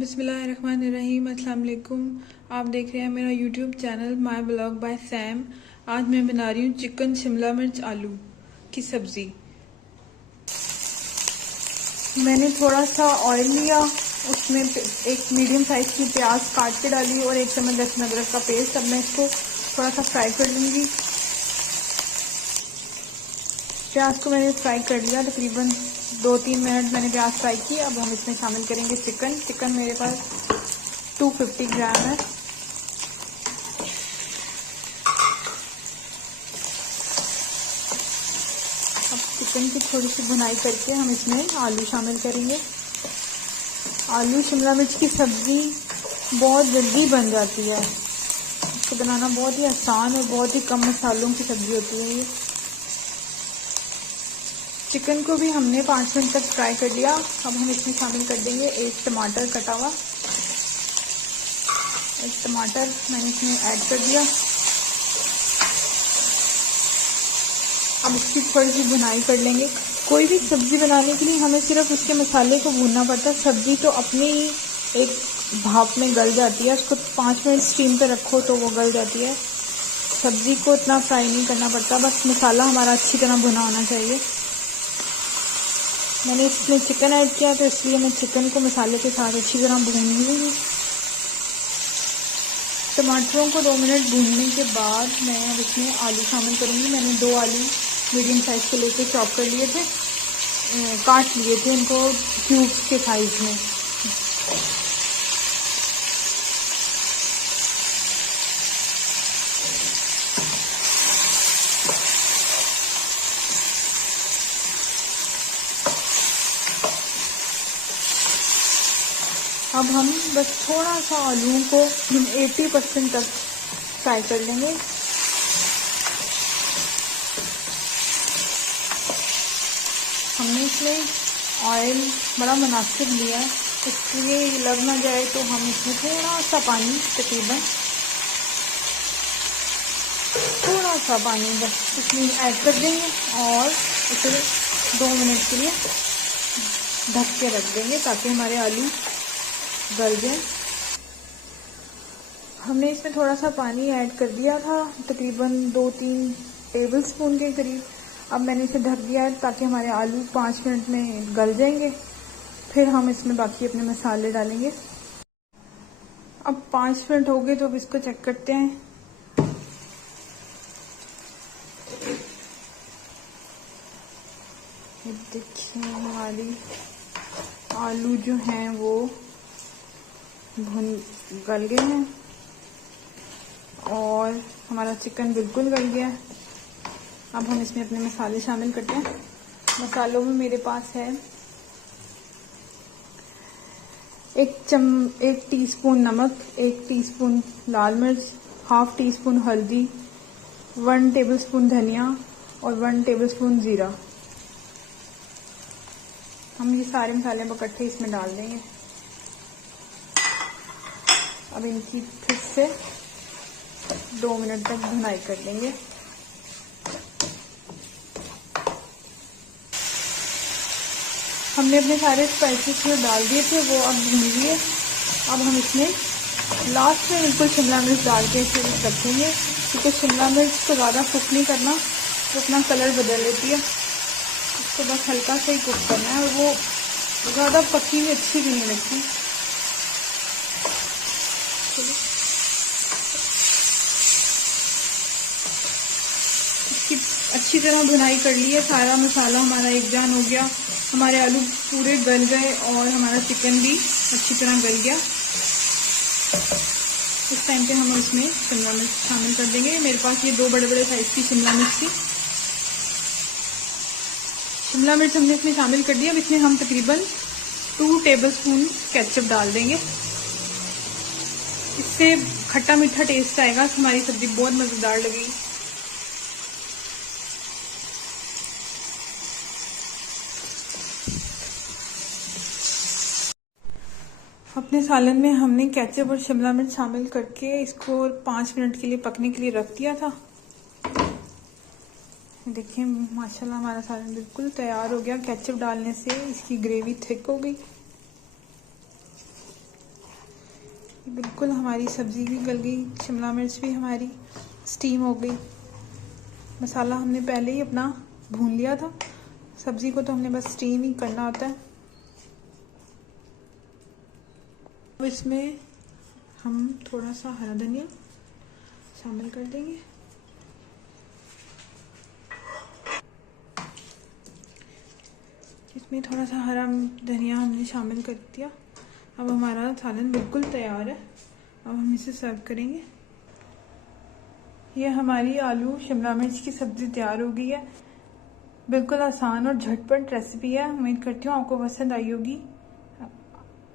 बिस्मिल्लाहिर्रहमानिर्रहीम। अस्सलाम वालेकुम। आप देख रहे हैं मेरा YouTube channel my blog by Sam. आज मैं बना रही हूँ चिकन शिमला मिर्च आलू की सब्ज़ी। मैंने थोड़ा सा ऑयल लिया, उसमें एक मीडियम साइज़ की प्याज काट के डाली और 1 चम्मच लहसुन अदरक का पेस्ट। अब मैं इसको थोड़ा सा फ्राई कर लूँगी। प्याज को मैंने फ्राई कर लिया, तकरीबन 2-3 मिनट मैंने प्याज फ्राई की। अब हम इसमें शामिल करेंगे चिकन मेरे पास 250 ग्राम है। अब चिकन की थोड़ी सी भुनाई करके हम इसमें आलू शामिल करेंगे। आलू शिमला मिर्च की सब्ज़ी बहुत जल्दी बन जाती है। इसको बनाना बहुत ही आसान और बहुत ही कम मसालों की सब्ज़ी होती है ये। चिकन को भी हमने 5 मिनट तक फ्राई कर लिया। अब हम इसमें शामिल कर देंगे 1 टमाटर कटा हुआ। 1 टमाटर मैंने इसमें ऐड कर दिया। अब इसकी थोड़ी सी भुनाई कर लेंगे। कोई भी सब्ज़ी बनाने के लिए हमें सिर्फ उसके मसाले को भूनना पड़ता है। सब्ज़ी तो अपने ही एक भाप में गल जाती है। उसको 5 मिनट स्टीम पे रखो तो वो गल जाती है। सब्ज़ी को इतना फ्राई नहीं करना पड़ता, बस मसाला हमारा अच्छी तरह भुना होना चाहिए। मैंने इसमें चिकन ऐड किया तो इसलिए मैं चिकन को मसाले के साथ अच्छी तरह भून लूँगी। टमाटरों को 2 मिनट भूनने के बाद मैं अब इसमें आलू शामिल करूँगी। मैंने 2 आलू मीडियम साइज़ के लेके चॉप कर लिए थे, काट लिए थे उनको क्यूब्स के साइज़ में। अब हम बस थोड़ा सा आलूओं को 80% तक फ्राई कर लेंगे। हमने इसमें ऑयल बड़ा मुनासिब लिया है, इसलिए लग ना जाए तो हम इसमें थोड़ा सा पानी, तकरीबन थोड़ा सा पानी बस इसमें ऐड कर देंगे और इसे 2 मिनट के लिए ढक के रख देंगे ताकि हमारे आलू गल जाए। हमने इसमें थोड़ा सा पानी ऐड कर दिया था, तकरीबन 2-3 टेबल स्पून के करीब। अब मैंने इसे ढक दिया है ताकि हमारे आलू 5 मिनट में गल जाएंगे। फिर हम इसमें बाकी अपने मसाले डालेंगे। अब 5 मिनट हो गए तो अब इसको चेक करते हैं। देखिए हमारी आलू जो हैं वो गल गए हैं और हमारा चिकन बिल्कुल गल गया है। अब हम इसमें अपने मसाले शामिल करते हैं। मसालों में मेरे पास है 1 टीस्पून नमक, 1 टीस्पून लाल मिर्च, ½ टीस्पून हल्दी, 1 टेबलस्पून धनिया और 1 टेबलस्पून ज़ीरा। हम ये सारे मसाले इकट्ठे इसमें डाल देंगे। अब इनकी फिर से 2 मिनट तक भुनाई कर लेंगे। हमने अपने सारे स्पाइसेस जो डाल दिए थे वो अब भून लिए। अब हम इसमें लास्ट में बिल्कुल शिमला मिर्च डाल के इसे रखेंगे, क्योंकि शिमला मिर्च को ज़्यादा कुक नहीं करना, तो अपना कलर बदल लेती है। इसको बस हल्का सा ही कुक करना है और वो ज़्यादा पकी हुई अच्छी भी नहीं लगती। अच्छी तरह भुनाई कर ली है। सारा मसाला हमारा एकजान हो गया, हमारे आलू पूरे गल गए और हमारा चिकन भी अच्छी तरह गल गया। इस टाइम पे हम इसमें शिमला मिर्च शामिल कर देंगे। मेरे पास ये 2 बड़े साइज़ की शिमला मिर्च थी। शिमला मिर्च हमने इसमें शामिल कर दिया। अब इसमें हम तकरीबन 2 टेबलस्पून केचप डाल देंगे। इससे खट्टा मीठा टेस्ट आएगा, हमारी सब्जी बहुत मज़ेदार लगेगी। अपने सालन में हमने केचप और शिमला मिर्च शामिल करके इसको 5 मिनट के लिए पकने के लिए रख दिया था। देखिए माशाल्लाह हमारा सालन बिल्कुल तैयार हो गया। केचप डालने से इसकी ग्रेवी थिक हो गई। बिल्कुल हमारी सब्ज़ी भी गल गई, शिमला मिर्च भी हमारी स्टीम हो गई। मसाला हमने पहले ही अपना भून लिया था, सब्ज़ी को तो हमने बस स्टीम ही करना होता है। अब इसमें हम थोड़ा सा हरा धनिया शामिल कर देंगे। इसमें थोड़ा सा हरा धनिया हमने शामिल कर दिया। अब हमारा सालन बिल्कुल तैयार है। अब हम इसे सर्व करेंगे। ये हमारी आलू शिमला मिर्च की सब्ज़ी तैयार हो गई है। बिल्कुल आसान और झटपट रेसिपी है। उम्मीद करती हूँ आपको पसंद आई होगी।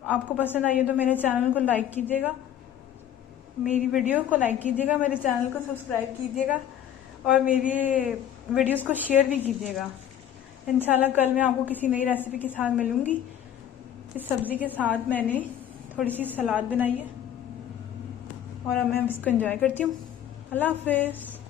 आपको पसंद आई हो तो मेरे चैनल को लाइक कीजिएगा, मेरी वीडियो को लाइक कीजिएगा, मेरे चैनल को सब्सक्राइब कीजिएगा और मेरी वीडियोस को शेयर भी कीजिएगा। इंशाल्लाह कल मैं आपको किसी नई रेसिपी के साथ मिलूँगी। इस सब्ज़ी के साथ मैंने थोड़ी सी सलाद बनाई है और अब मैं इसको एंजॉय करती हूँ। अल्लाह हाफिज़।